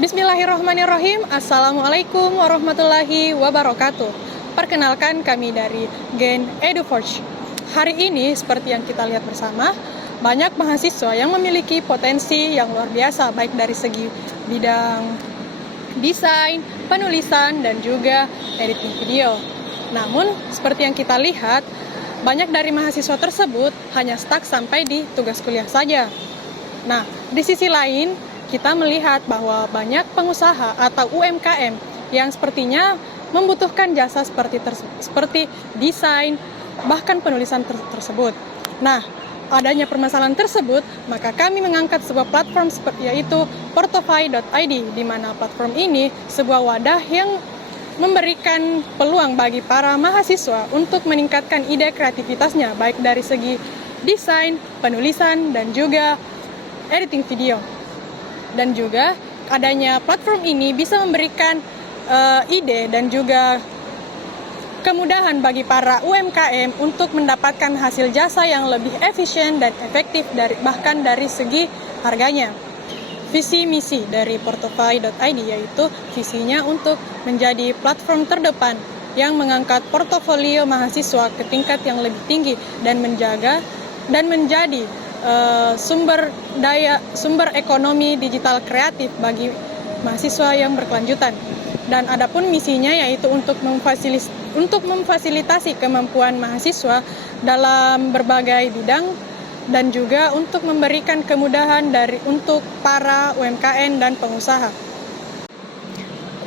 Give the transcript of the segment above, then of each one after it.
Bismillahirrahmanirrahim. Assalamualaikum warahmatullahi wabarakatuh. Perkenalkan, kami dari Gen EduForge. Hari ini, seperti yang kita lihat bersama, banyak mahasiswa yang memiliki potensi yang luar biasa, baik dari segi bidang desain, penulisan, dan juga editing video. Namun, seperti yang kita lihat, banyak dari mahasiswa tersebut hanya stuck sampai di tugas kuliah saja. Nah, di sisi lain, kita melihat bahwa banyak pengusaha atau UMKM yang sepertinya membutuhkan jasa seperti desain, bahkan penulisan tersebut. Nah, adanya permasalahan tersebut, maka kami mengangkat sebuah platform yaitu Portofy.id, di mana platform ini sebuah wadah yang memberikan peluang bagi para mahasiswa untuk meningkatkan ide kreativitasnya, baik dari segi desain, penulisan, dan juga editing video. Dan juga adanya platform ini bisa memberikan ide dan juga kemudahan bagi para UMKM untuk mendapatkan hasil jasa yang lebih efisien dan efektif bahkan dari segi harganya. Visi misi dari Portofy.id yaitu visinya untuk menjadi platform terdepan yang mengangkat portofolio mahasiswa ke tingkat yang lebih tinggi dan menjadi sumber ekonomi digital kreatif bagi mahasiswa yang berkelanjutan. Dan adapun misinya yaitu untuk memfasilitasi kemampuan mahasiswa dalam berbagai bidang dan juga untuk memberikan kemudahan untuk para UMKM dan pengusaha.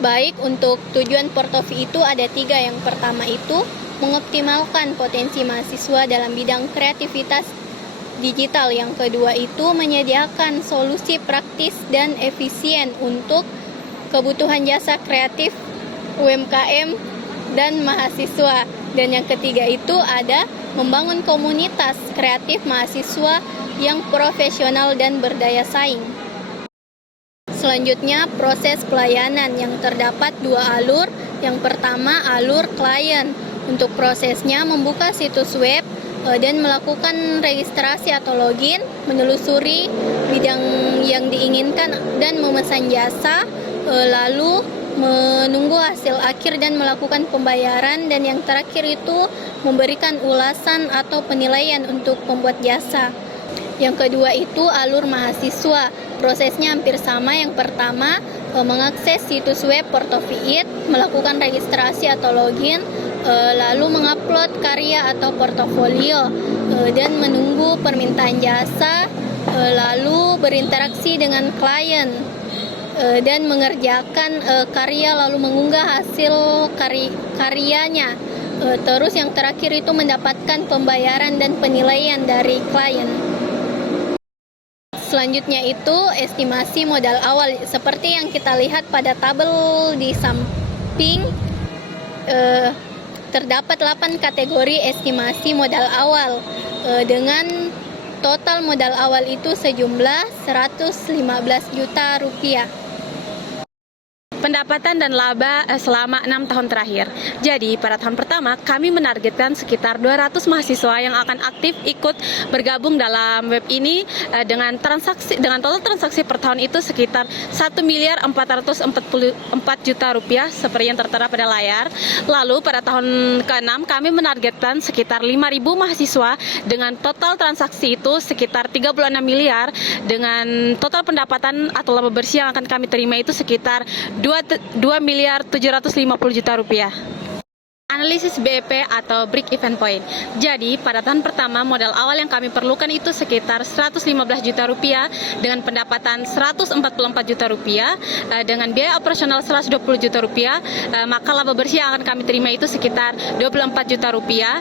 Baik, untuk tujuan Portofi itu ada 3. Yang pertama itu mengoptimalkan potensi mahasiswa dalam bidang kreativitas digital. Yang kedua itu menyediakan solusi praktis dan efisien untuk kebutuhan jasa kreatif UMKM dan mahasiswa. Dan yang ketiga itu ada membangun komunitas kreatif mahasiswa yang profesional dan berdaya saing. Selanjutnya, proses pelayanan yang terdapat 2 alur. Yang pertama, alur klien. Untuk prosesnya membuka situs web dan melakukan registrasi atau login, menelusuri bidang yang diinginkan dan memesan jasa, lalu menunggu hasil akhir dan melakukan pembayaran. Dan yang terakhir itu memberikan ulasan atau penilaian untuk pembuat jasa. Yang kedua itu alur mahasiswa. Prosesnya hampir sama. Yang pertama, mengakses situs web Portofi.id, melakukan registrasi atau login, lalu mengupload karya atau portofolio, dan menunggu permintaan jasa, lalu berinteraksi dengan klien, dan mengerjakan karya, lalu mengunggah hasil karyanya. Terus yang terakhir itu mendapatkan pembayaran dan penilaian dari klien. Selanjutnya itu estimasi modal awal. Seperti yang kita lihat pada tabel di samping, terdapat 8 kategori estimasi modal awal dengan total modal awal itu sejumlah 115 juta rupiah. Pendapatan dan laba selama 6 tahun terakhir. Jadi, pada tahun pertama, kami menargetkan sekitar 200 mahasiswa yang akan aktif ikut bergabung dalam web ini dengan total transaksi per tahun itu sekitar 1.444 juta rupiah seperti yang tertera pada layar. Lalu, pada tahun ke-6, kami menargetkan sekitar 5.000 mahasiswa dengan total transaksi itu sekitar 36 miliar dengan total pendapatan atau laba bersih yang akan kami terima itu sekitar 2.750 juta rupiah. Analisis BEP atau Break Even Point. Jadi, pada tahun pertama modal awal yang kami perlukan itu sekitar 115 juta rupiah dengan pendapatan 144 juta rupiah dengan biaya operasional 120 juta rupiah, maka laba bersih yang akan kami terima itu sekitar 24 juta rupiah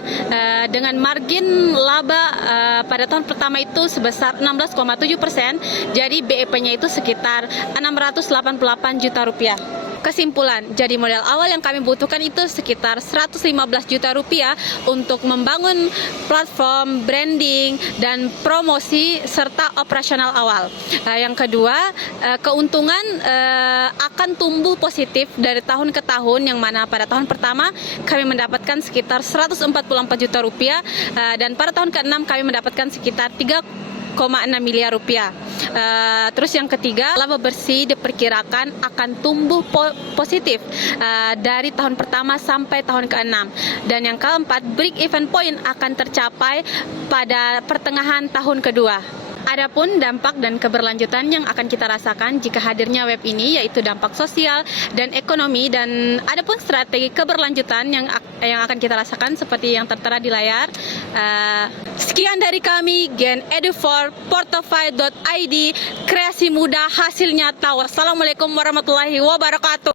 dengan margin laba pada tahun pertama itu sebesar 16,7%. Jadi BEP-nya itu sekitar 688 juta rupiah. Kesimpulan, jadi modal awal yang kami butuhkan itu sekitar 115 juta rupiah untuk membangun platform, branding, dan promosi serta operasional awal. Yang kedua, keuntungan akan tumbuh positif dari tahun ke tahun, yang mana pada tahun pertama kami mendapatkan sekitar 144 juta rupiah dan pada tahun ke-6 kami mendapatkan sekitar miliar rupiah. Terus yang ketiga, laba bersih diperkirakan akan tumbuh positif dari tahun pertama sampai tahun ke-6. Dan yang keempat, break even point akan tercapai pada pertengahan tahun kedua. Adapun dampak dan keberlanjutan yang akan kita rasakan jika hadirnya web ini, yaitu dampak sosial dan ekonomi, dan adapun strategi keberlanjutan yang akan kita rasakan seperti yang tertera di layar. Sekian dari kami, Gen Edu4 Portofy.id, kreasi muda hasil nyata. Wassalamualaikum warahmatullahi wabarakatuh.